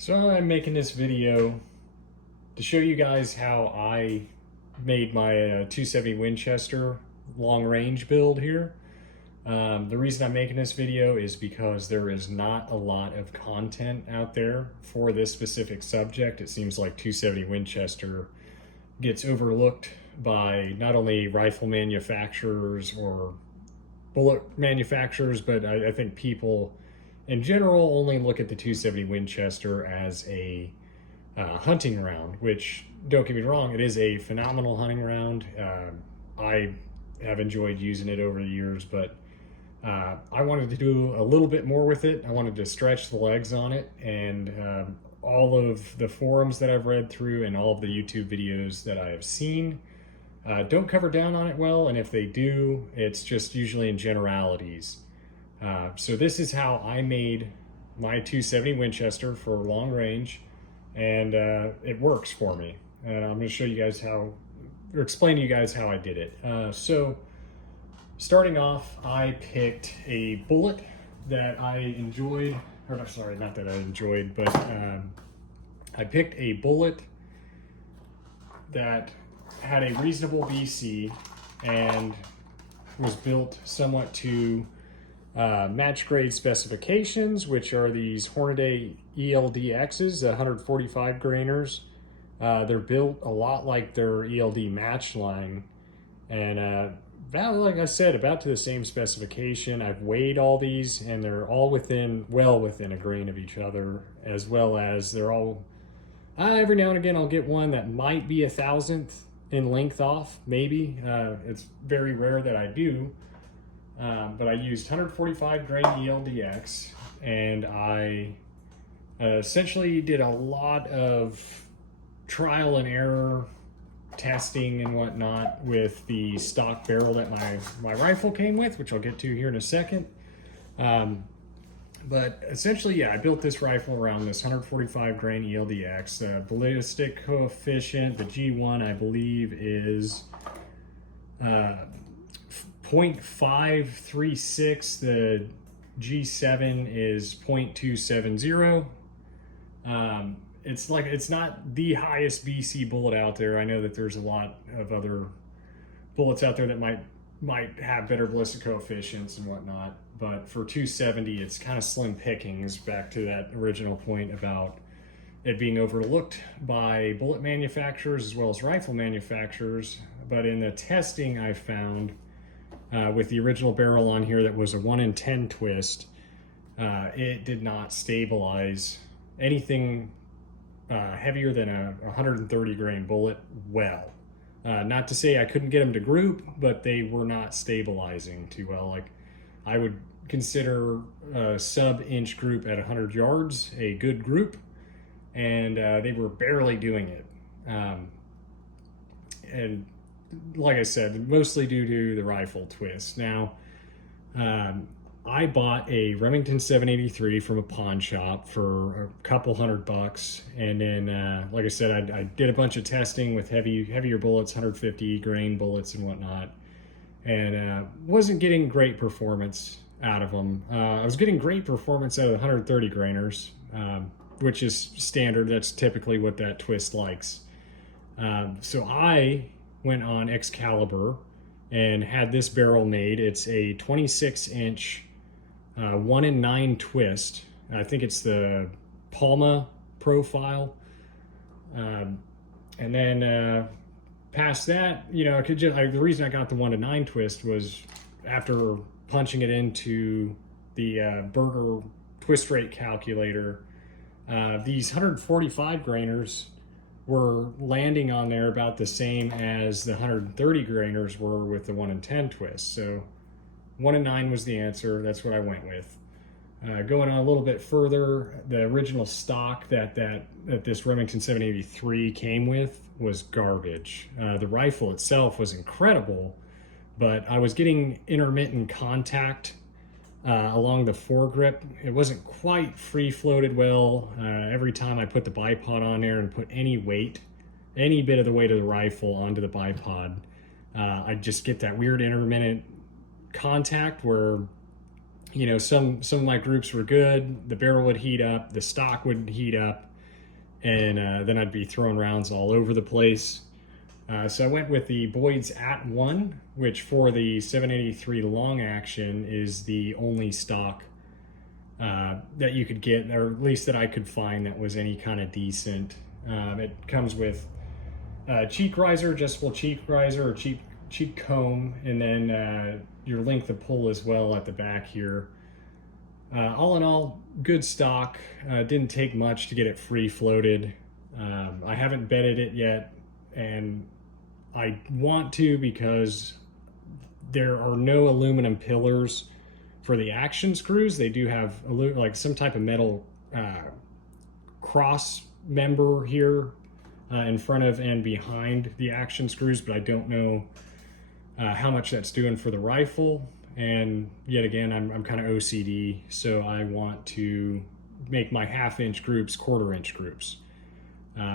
So I'm making this video to show you guys how I made my 270 Winchester long range build here. The reason I'm making this video is because there is not a lot of content out there for this specific subject. It seems like 270 Winchester gets overlooked by not only rifle manufacturers or bullet manufacturers, but I think people in general only look at the 270 Winchester as a hunting round, which, don't get me wrong, it is a phenomenal hunting round. I have enjoyed using it over the years, but I wanted to do a little bit more with it. I wanted to stretch the legs on it, and all of the forums that I've read through and all of the YouTube videos that I have seen don't cover down on it well, and if they do, it's just usually in generalities. So this is how I made my 270 Winchester for long range, and it works for me. And I'm going to show you guys how, or explain to you guys how I did it. So starting off, I picked a bullet that I enjoyed, or no, sorry, not that I enjoyed, but I picked a bullet that had a reasonable BC and was built somewhat to match grade specifications, which are these Hornady ELDXs, 145 grainers. They're built a lot like their ELD match line, and about, like I said, about to the same specification. I've weighed all these, and they're all well within a grain of each other, as well as they're all, every now and again I'll get one that might be 1,000th in length off, maybe. It's very rare that I do. But I used 145 grain ELDX, and I essentially did a lot of trial and error testing and whatnot with the stock barrel that my rifle came with, which I'll get to here in a second. But essentially, yeah, I built this rifle around this 145 grain ELDX. The ballistic coefficient, the G1, I believe, is 0.536. The G7 is 0.270. It's not the highest BC bullet out there. I know that there's a lot of other bullets out there that might have better ballistic coefficients and whatnot, but for 270, it's kind of slim pickings, back to that original point about it being overlooked by bullet manufacturers as well as rifle manufacturers. But in the testing I found, with the original barrel on here that was a 1 in 10 twist, it did not stabilize anything heavier than a 130 grain bullet well. Not to say I couldn't get them to group, but they were not stabilizing too well. Like, I would consider a sub-inch group at 100 yards a good group, and they were barely doing it. And like I said, mostly due to the rifle twist. Now, I bought a Remington 783 from a pawn shop for a couple $100, and then, like I said, I did a bunch of testing with heavier bullets, 150 grain bullets and whatnot, and wasn't getting great performance out of them. I was getting great performance out of the 130 grainers, which is standard. That's typically what that twist likes. So I went on Excalibur and had this barrel made. It's a 26-inch 1 in 9 twist. I think it's the Palma profile. And then past that, you know, the reason I got the 1 in 9 twist was after punching it into the Berger twist rate calculator. These 145 grainers were landing on there about the same as the 130 grainers were with the 1 in 10 twist. So 1 in 9 was the answer. That's what I went with. Going on a little bit further, the original stock that this Remington 783 came with was garbage. The rifle itself was incredible, but I was getting intermittent contact along the foregrip. It wasn't quite free floated well. Every time I put the bipod on there and put any bit of the weight of the rifle onto the bipod, I'd just get that weird intermittent contact where, you know, some of my groups were good, the barrel would heat up, the stock would heat up, and then I'd be throwing rounds all over the place. So I went with the Boyd's At-1, which for the 783 long action is the only stock that you could get, or at least that I could find, that was any kind of decent. It comes with cheek riser, adjustable cheek riser, or cheek comb, and then your length of pull as well at the back here. All in all, good stock. Didn't take much to get it free floated. I haven't bedded it yet, and I want to, because there are no aluminum pillars for the action screws. They do have like some type of metal cross member here in front of and behind the action screws, but I don't know how much that's doing for the rifle. And yet again, I'm kind of OCD, so I want to make my 1/2-inch groups 1/4-inch groups,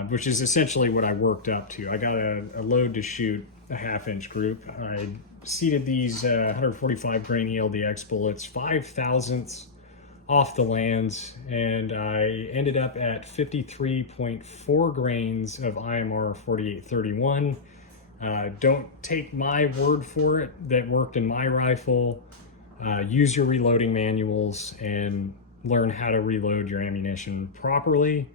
which is essentially what I worked up to. I got a load to shoot a 1/2-inch group. I seeded these 145 grain ELDX bullets 5/1000ths off the lands, and I ended up at 53.4 grains of IMR 4831. Don't take my word for it. That worked in my rifle. Use your reloading manuals and learn how to reload your ammunition properly.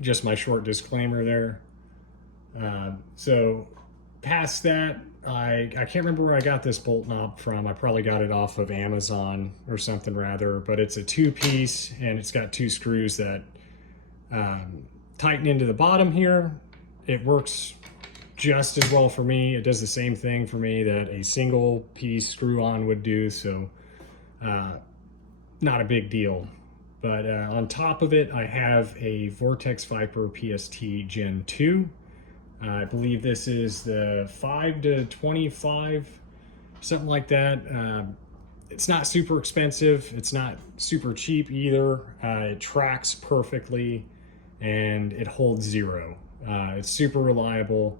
Just my short disclaimer there. So past that, I can't remember where I got this bolt knob from. I probably got it off of Amazon or something rather, but it's a 2-piece and it's got 2 screws that tighten into the bottom here. It works just as well for me. It does the same thing for me that a single piece screw on would do, so not a big deal. But on top of it, I have a Vortex Viper PST Gen 2. I believe this is the 5 to 25, something like that. It's not super expensive. It's not super cheap either. It tracks perfectly and it holds 0. It's super reliable.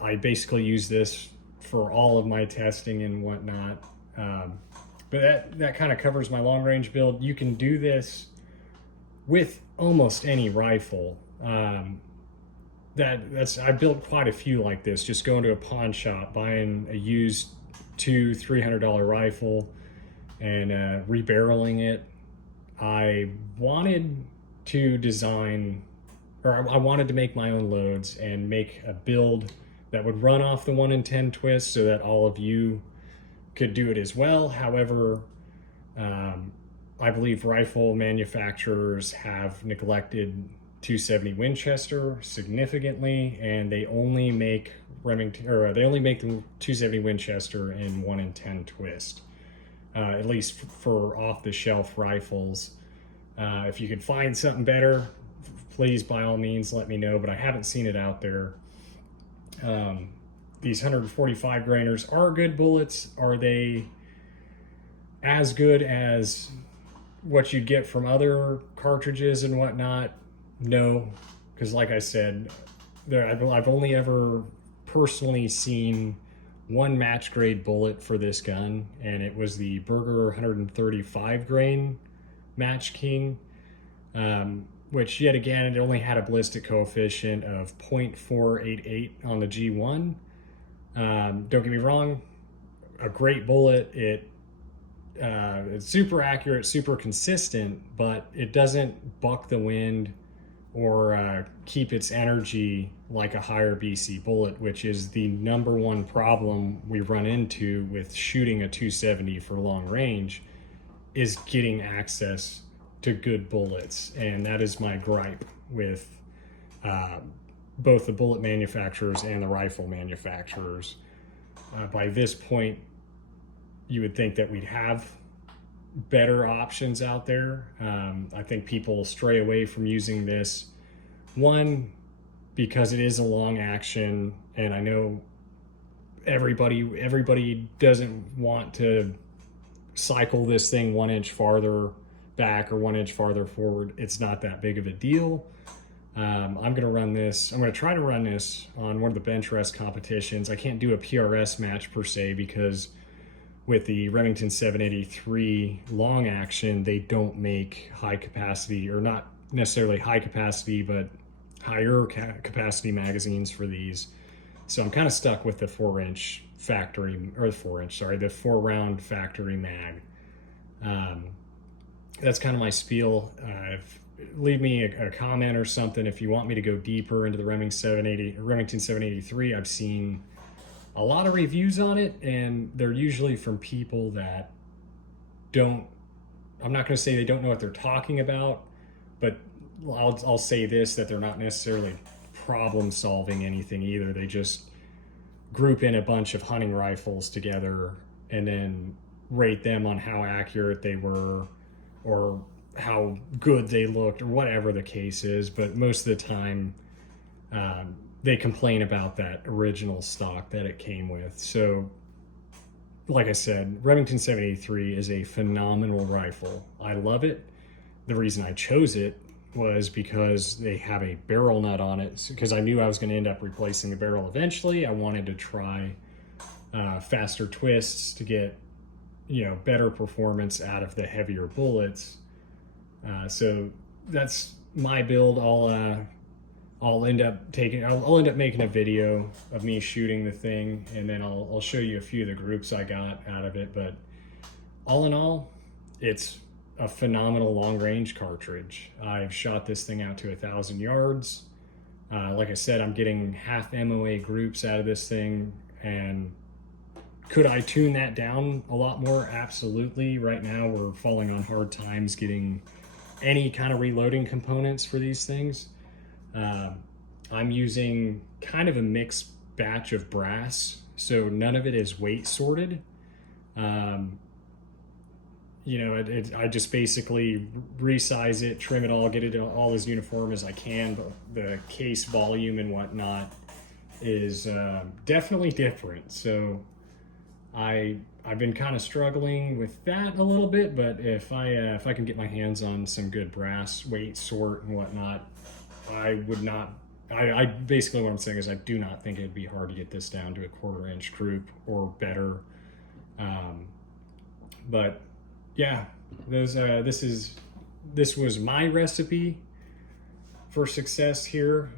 I basically use this for all of my testing and whatnot. But that kind of covers my long range build. You can do this with almost any rifle. I built quite a few like this, just going to a pawn shop, buying a used $200-300 rifle and rebarreling it. I wanted to design, or I wanted to make my own loads and make a build that would run off the 1 in 10 twist so that all of you could do it as well. However, I believe rifle manufacturers have neglected 270 Winchester significantly, and they only make Remington, or they only make the 270 Winchester in 1 in 10 twist, at least for off-the-shelf rifles. If you could find something better, please by all means let me know, but I haven't seen it out there. These 145 grainers are good bullets. Are they as good as what you'd get from other cartridges and whatnot? No, because like I said, I've only ever personally seen one match grade bullet for this gun, and it was the Berger 135 grain Match King, which yet again, it only had a ballistic coefficient of 0.488 on the G1. Don't get me wrong, a great bullet. It's super accurate, super consistent, but it doesn't buck the wind or keep its energy like a higher BC bullet, which is the #1 problem we run into with shooting a 270 for long range, is getting access to good bullets. And that is my gripe with both the bullet manufacturers and the rifle manufacturers. By this point, you would think that we'd have better options out there. I think people stray away from using this, one, because it is a long action, and I know everybody doesn't want to cycle this thing 1 inch farther back or 1 inch farther forward. It's not that big of a deal. I'm going to try to run this on one of the bench rest competitions. I can't do a PRS match per se, because with the Remington 783 long action, they don't make high capacity, or not necessarily high capacity, but higher capacity magazines for these. So I'm kind of stuck with the 4-inch factory, or the 4-inch, sorry, the 4-round factory mag. That's kind of my spiel. Leave me a comment or something if you want me to go deeper into the Remington 783. I've seen a lot of reviews on it, and they're usually from people that don't, I'm not going to say they don't know what they're talking about, but I'll say this, that they're not necessarily problem solving anything either. They just group in a bunch of hunting rifles together and then rate them on how accurate they were or how good they looked or whatever the case is. But most of the time, they complain about that original stock that it came with. So like I said, Remington 783 is a phenomenal rifle. I love it. The reason I chose it was because they have a barrel nut on it, because I knew I was going to end up replacing the barrel eventually. I wanted to try faster twists to get, better performance out of the heavier bullets. So that's my build. I'll end up making a video of me shooting the thing, and then I'll show you a few of the groups I got out of it. But all in all, it's a phenomenal long range cartridge. I've shot this thing out to 1,000 yards. Like I said, I'm getting half MOA groups out of this thing, and could I tune that down a lot more? Absolutely. Right now we're falling on hard times getting any kind of reloading components for these things. I'm using kind of a mixed batch of brass, so none of it is weight sorted. I just basically resize it, trim it all, get it all as uniform as I can, but the case volume and whatnot is definitely different. So I've been kind of struggling with that a little bit, but if I can get my hands on some good brass weight sort and whatnot, I would not. I basically what I'm saying is I do not think it'd be hard to get this down to a 1/4 inch group or better. But yeah, this was my recipe for success here.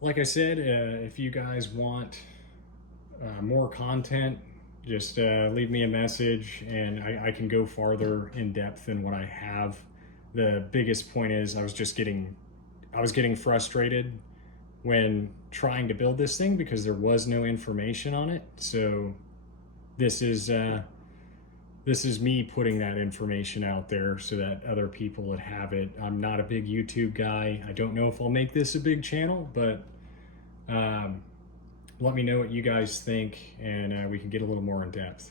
Like I said, if you guys want more content, just leave me a message and I can go farther in depth than what I have. The biggest point is I was getting frustrated when trying to build this thing because there was no information on it. So this is me putting that information out there so that other people would have it. I'm not a big YouTube guy. I don't know if I'll make this a big channel, but let me know what you guys think, and we can get a little more in depth.